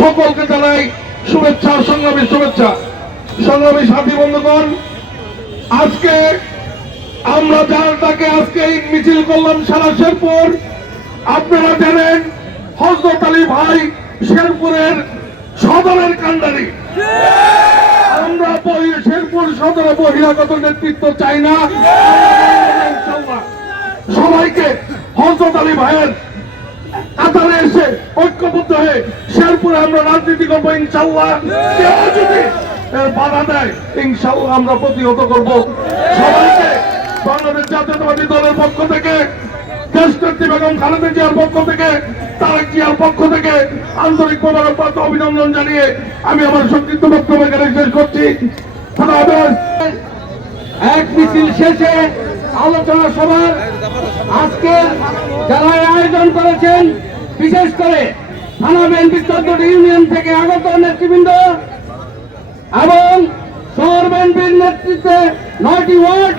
সকলকে জানাই শুভেচ্ছা সংগ্রামী শুভেচ্ছা। সংগ্রামী সাথী বন্ধুগণ, আজকে আমরা যার ডাকে আজকে মিছিল করলাম সারা শেরপুর। আপনারা জানেন, হজরত আলী ভাই শেরপুরের সদরের কান্ডারি আমরা শেরপুর সদরে বহিরাগত নেতৃত্ব চাই না। সবাইকে হজরত আলী ভাইয়ের কাতারে এসে ঐক্যবদ্ধ হয়ে শেরপুরে আমরা রাজনীতি করব ইনশাল্লাহ কেউ যদি বাধা দেয় ইনশাল্লাহ আমরা প্রতিহত করব। সবাইকে বাংলাদেশ জাতীয়তাবাদী দলের পক্ষ থেকে বেগম জিয়ার পক্ষ থেকে, তারেক জিয়ার পক্ষ থেকে আন্তরিক অভিনন্দন জানিয়ে আমি আমার সংক্ষিপ্ত বক্তব্য এখানে শেষ করছি। এক মিছিল শেষে আলোচনা সভার আজকে যারা আয়োজন করেছেন বিশেষ করে থানা বিএনপি ইউনিয়ন থেকে আগত নেতৃবৃন্দ এবং শহর বিএনপির নেতৃত্বে নয়টি ওয়ার্ড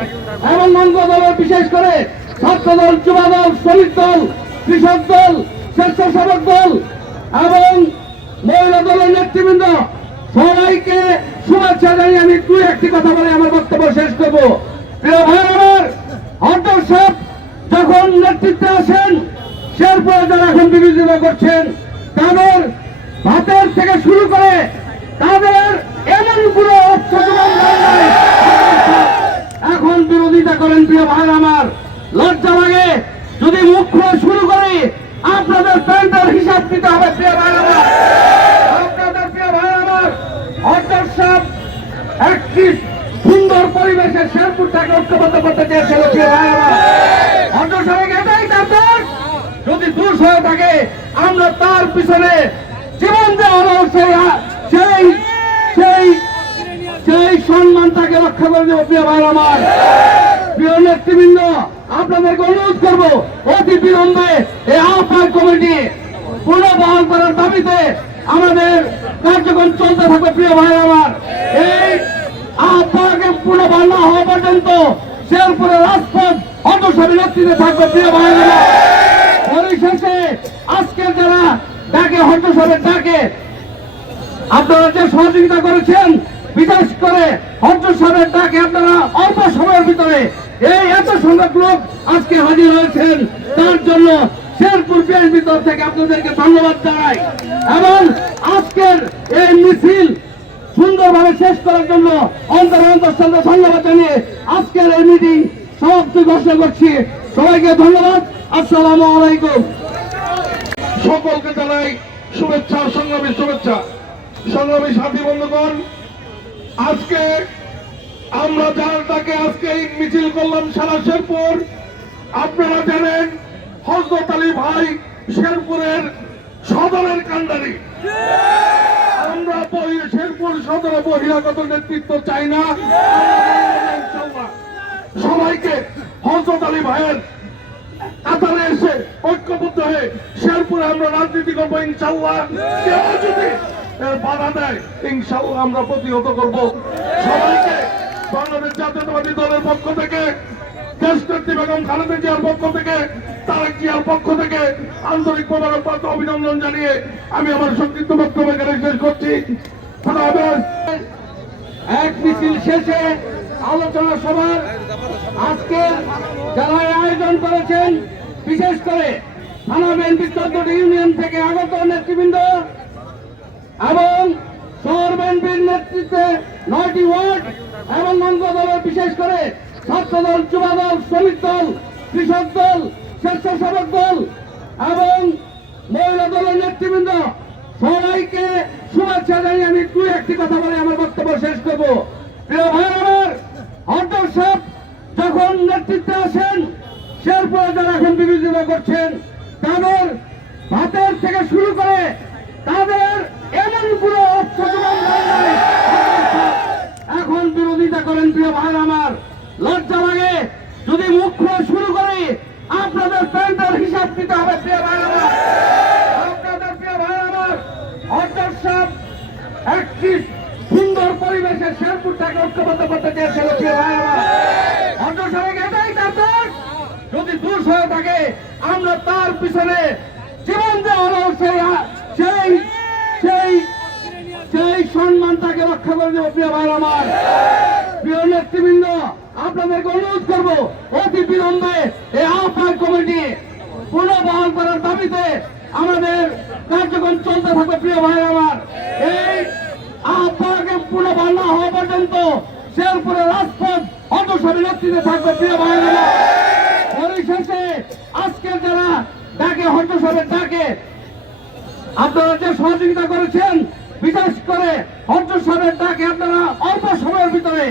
এবং অঙ্গ দলের বিশেষ করে ছাত্র দল, যুব দল, শ্রমিক দল, কৃষক দল, স্বেচ্ছাসেবক দল এবং মহিলা দলের নেতৃবৃন্দ। সবাইকে শুভেচ্ছা জানিয়ে আমি দুই একটি কথা বলে আমার বক্তব্য শেষ করব। প্রিয় ভাই আমার অন্তর সাহেব যখন নেতৃত্বে আসেন শেরপুরে যারা এখন বিরোধিতা করছেন, তাদের ভাতের থেকে শুরু করে তাদের এমন কোনো। এখন বিরোধিতা করেন প্রিয় ভাই আমার। লজ্জা লাগে যদি মুখ খুলে শুরু করি, আপনাদের প্যান্টের হিসাব দিতে হবে প্রিয় ভাই আমার। আপনাদের প্রিয় ভাই আমার অর্ডার সাহেব একটি সুন্দর পরিবেশে শেরপুরটাকে ঐক্যবদ্ধ করতে চেয়েছিল প্রিয় ভাই আমার। অর্ডার সাহেব এটাই তাদের যদি দোষ হয়ে থাকে, আমরা তার পিছনে জীবন দেওয়া হলো সেই সেই সেই সেই সম্মানটাকে রক্ষা করে দেবো, প্রিয় ভাই আমার। প্রিয় নেতৃবৃন্দ, আপনাদেরকে অনুরোধ করব, অতি বিলম্বে এই আহ্বান কমিটি পুনর্বহাল করার দাবিতে আমাদের কার্যক্রম চলতে থাকবে, প্রিয় ভাই আমার। এই আহ্বানকে পুনর্বহাল না হওয়া পর্যন্ত শেরপুরে রাজপথ অগ্রসরের নেতৃত্বে থাকবে, প্রিয় ভাই আমার পরিশেষে আজকে যারা ডাকে হন্তসরের ডাকে আপনারা যে সহযোগিতা করেছেন, বিশেষ করে হর্ষ সাহেবের ডাকে আপনারা অল্প সময়ের ভিতরে এই এত সংখ্যক লোক আজকে হাজির হয়েছেন। তার জন্য শেরপুর বিএনপি তরফ থেকে আপনাদেরকে ধন্যবাদ জানাই। এবং আজকের এই মিছিল সুন্দরভাবে শেষ করার জন্য অন্তর অন্তর ধন্যবাদ জানিয়ে আজকের এই মিটিং সমাপ্তি ঘোষণা করছি। সবাইকে ধন্যবাদ। আসসালামু আলাইকুম। সকলকে জানাই শুভেচ্ছা সংগ্রামী শুভেচ্ছা। সংগ্রামী সাথী বন্ধুগণ, আজকে আমরা যার ডাকে আজকে মিছিল করলাম সারা শেরপুর। আপনারা জানেন, হজরত আলী ভাই শেরপুরের সদরের কান্ডারি আমরা শেরপুর সদরে বহিরাগত নেতৃত্ব চাই না। সবাইকে হজরত আলী ভাইয়ের কাতারে এসে ঐক্যবদ্ধ হয়ে শেরপুরে আমরা রাজনীতি করব যদি বাধা দেয় ইনশাল্লাহ আমরা প্রতিহত করব। সবাইকে বাংলাদেশ জাতীয়তাবাদী দলের পক্ষ থেকে দেশ নেত্রী বেগম খালেদা জিয়ার পক্ষ থেকে, তারেক জিয়ার পক্ষ থেকে আন্তরিক মোবারকবাদ অভিনন্দন জানিয়ে আমি আমার সংক্ষিপ্ত বক্তব্য এখানে শেষ করছি। এক মিছিল শেষে আলোচনা সভার আজকে যারা এই আয়োজন করেছেন, বিশেষ করে থানা বিএনপি চোদ্দটি ইউনিয়ন থেকে আগত নেতৃবৃন্দ এবং শহর বিএনপির নেতৃত্বে নয়টি ওয়ার্ড এবং অঙ্গ দলের বিশেষ করে ছাত্র দল যুব দল শ্রমিক দল, কৃষক দল, স্বেচ্ছাসেবক দল এবং মহিলা দলের নেতৃবৃন্দ। সবাইকে শুভেচ্ছা জানিয়ে আমি দুই একটি কথা বলে আমার বক্তব্য শেষ করব। প্রিয় ভাই আমার অন্তর সাহেব যখন নেতৃত্বে আসেন শেরপুরে যারা বিরোধিতা করছেন, তাদের ভাতের থেকে শুরু করে তাদের এমন কোনো। এখন বিরোধিতা করেন প্রিয় ভাই আমার। লজ্জা লাগে, যদি মুখ শুরু করি, আপনাদের প্যান্টের হিসাব দিতে হবে প্রিয় ভাই আমার। আপনাদের প্রিয় ভাই আমার অর্ডার সাহেব একটি সুন্দর পরিবেশে শেরপুরটাকে ঐক্যবদ্ধ করতে চেয়েছিল প্রিয় ভাই আমার। অর্ডার সাহেব এটাই তাদের যদি দোষ হয়ে থাকে, আমরা তার পিছনে জীবন দেওয়া হলো সেই সেই সেই রক্ষা করে দেবো, প্রিয় ভাই আমার। প্রিয় নেতৃবৃন্দ, আপনাদেরকে অনুরোধ করব, অতি বিলম্বে এই আহ্বান কমিটি পুনর্বহাল করার দাবিতে আমাদের কার্যক্রম চলতে থাকবে, প্রিয় ভাই আমার। এই আহ্বানকে পুনর্বহাল না হওয়া পর্যন্ত শেরপুরের রাজপথ অগ্রসরের নেতৃত্বে থাকবে, প্রিয় ভাই আমার। পরিশেষে আজকের যারা ডাকে হন্তসবের ডাকে, আপনারা যে সহযোগিতা করেছেন, বিশেষ করে হন্তসবের ডাকে আপনারা অল্প সময়ের ভিতরে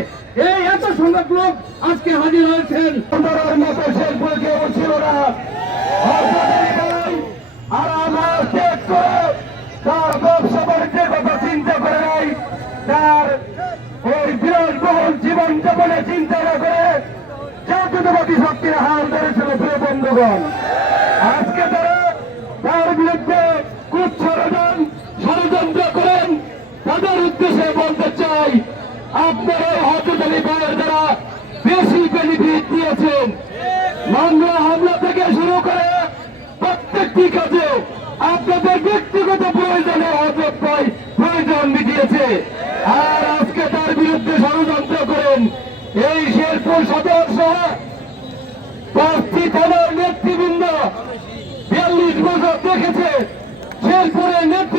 এই এত সংখ্যক লোক আজকে হাজির হয়েছেন। ছিল না আপনাদের ভাই আর আমার শেষ করে তার ব্যবসা বাণিজ্যের কথা চিন্তা করে নাই তার ওই বিলাসবহুল জীবন যাপনে চিন্তা না করে জাতীয়তাবাদী শক্তির হাল ধরেছিল প্রিয় বন্ধুগণ আজকে তারা তার বিরুদ্ধে কুচ্ছরজন ষড়যন্ত্র করেন। তাদের উদ্দেশ্যে বলতে চাই আপনারা হজরত ভাইয়ের দ্বারা বেশি বেনিফিট দিয়েছেন। মামলা হামলা থেকে শুরু করে প্রত্যেকটি কাজে আপনাদের ব্যক্তিগত প্রয়োজনে হজরত ভাই প্রয়োজন মিটিয়েছে। আর আজকে তার বিরুদ্ধে ষড়যন্ত্র করেন। এই শেরপুর সদর সহ পাঁচটি বছর দেখেছে শেরপুরের নেতৃত্ব